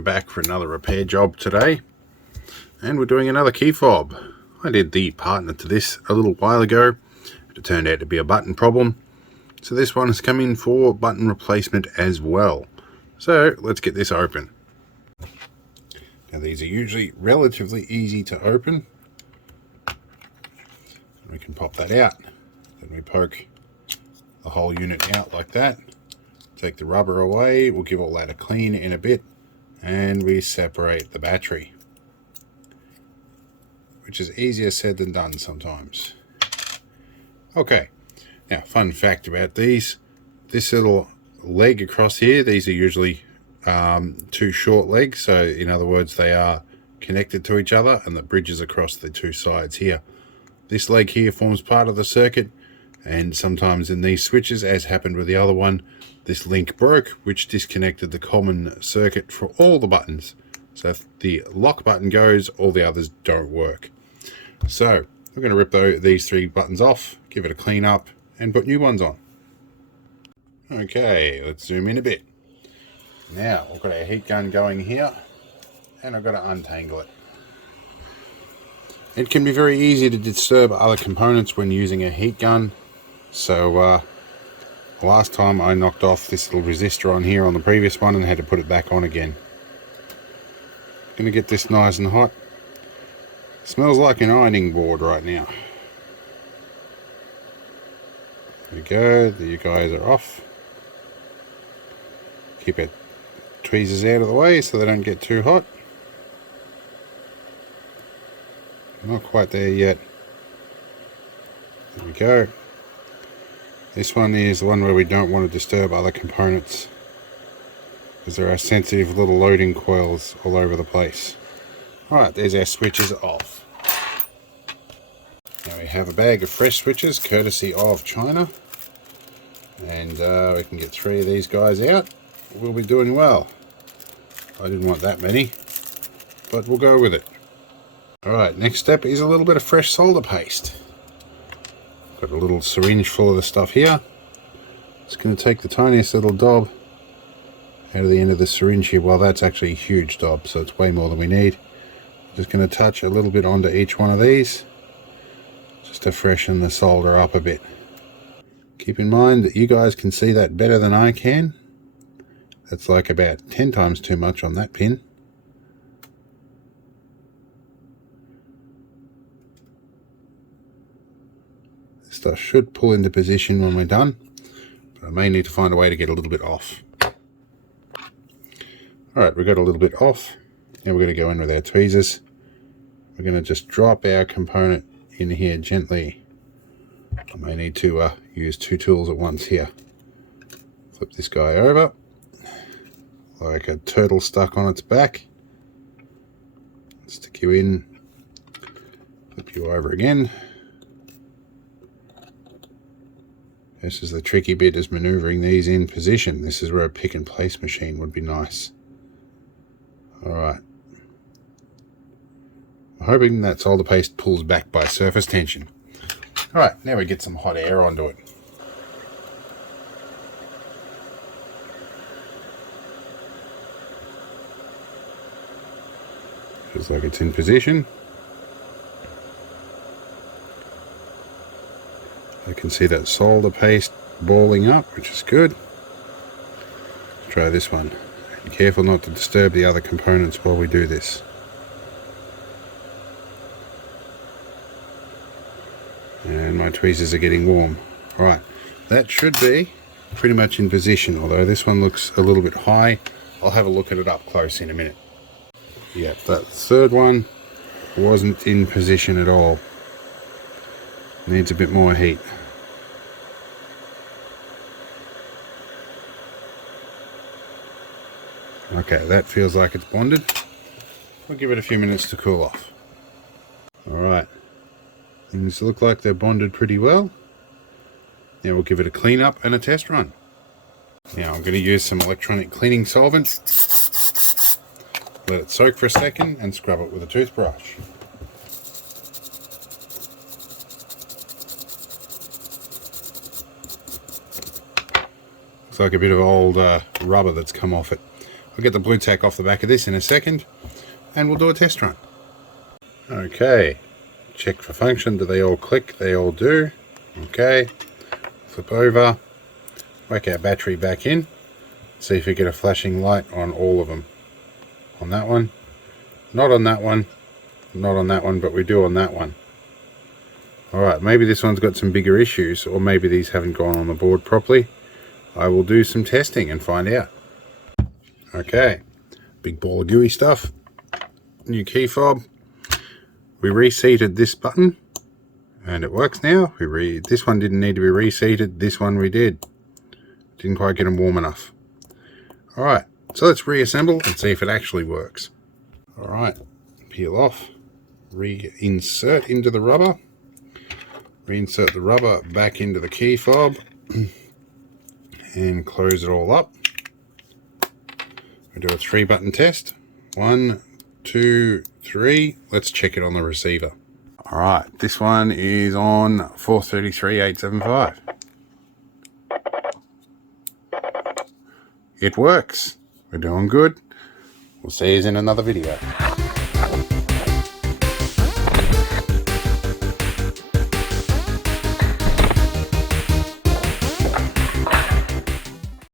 I'm back for another repair job today, and we're doing another key fob. I did the partner to this a little while ago. It turned out to be a button problem, so this one has come in for button replacement as well. So let's get this open. Now these are usually relatively easy to open. We can pop that out. Then we poke the whole unit out like that. Take the rubber away. We'll give all that a clean in a bit, and we separate the battery, which is easier said than done sometimes. Okay, now fun fact about these, this little leg across here, these are usually two short legs, so in other words they are connected to each other, and the bridges across the two sides here. This leg here forms part of the circuit, and sometimes in these switches, as happened with the other one, this link broke, which disconnected the common circuit for all the buttons. So if the lock button goes, all the others don't work. So we're going to rip these three buttons off, give it a clean up, and put new ones on. Okay, let's zoom in a bit. Now we've got our heat gun going here, and I've got to untangle it. It can be very easy to disturb other components when using a heat gun. So last time I knocked off this little resistor on here on the previous one and had to put it back on again. Gonna get this nice and hot. Smells like an ironing board right now. There we go, the guys are off. Keep our tweezers out of the way so they don't get too hot. Not quite there yet. There we go. This one is the one where we don't want to disturb other components, because there are sensitive little loading coils all over the place. Alright, there's our switches off. Now we have a bag of fresh switches, courtesy of China. And we can get 3 of these guys out. We'll be doing well. I didn't want that many, but we'll go with it. Alright, next step is a little bit of fresh solder paste. Got a little syringe full of the stuff here. Just going to take the tiniest little dob out of the end of the syringe here. Well, that's actually a huge dob, so it's way more than we need. Just going to touch a little bit onto each one of these, just to freshen the solder up a bit. Keep in mind that you guys can see that better than I can. That's like about 10 times too much on that pin. Stuff should pull into position when we're done, but I may need to find a way to get a little bit off. Alright, we've got a little bit off. Now we're going to go in with our tweezers. We're going to just drop our component in here gently. I may need to use 2 tools at once here. Flip this guy over like a turtle stuck on its back. Stick you in, flip you over again. This is the tricky bit, is maneuvering these in position. This is where a pick and place machine would be nice. Alright. I'm hoping that solder paste pulls back by surface tension. Alright, now we get some hot air onto it. Feels like it's in position. I can see that solder paste balling up, which is good. Let's try this one. Be careful not to disturb the other components while we do this. And my tweezers are getting warm. Right, that should be pretty much in position, although this one looks a little bit high. I'll have a look at it up close in a minute. Yep, that third one wasn't in position at all. Needs a bit more heat. Okay, that feels like it's bonded. We'll give it a few minutes to cool off. Alright, things look like they're bonded pretty well. Now we'll give it a clean up and a test run. Now I'm going to use some electronic cleaning solvent. Let it soak for a second and scrub it with a toothbrush. Looks like a bit of old rubber that's come off it. I'll get the blue tack off the back of this in a second, and we'll do a test run. Okay, check for function. Do they all click? They all do. Okay, flip over, whack our battery back in, see if we get a flashing light on all of them. On that one, not on that one, not on that one, but we do on that one. Alright, maybe this one's got some bigger issues, or maybe these haven't gone on the board properly. I will do some testing and find out. Okay, big ball of gooey stuff. New key fob. We reseated this button and it works now. This one didn't need to be reseated, this one we did. Didn't quite get them warm enough. Alright, so let's reassemble and see if it actually works. Alright, peel off, reinsert into the rubber, reinsert the rubber back into the key fob and close it all up. We do a 3-button test. 1, 2, 3. Let's check it on the receiver. Alright, this one is on 433,875. It works. We're doing good. We'll see you in another video.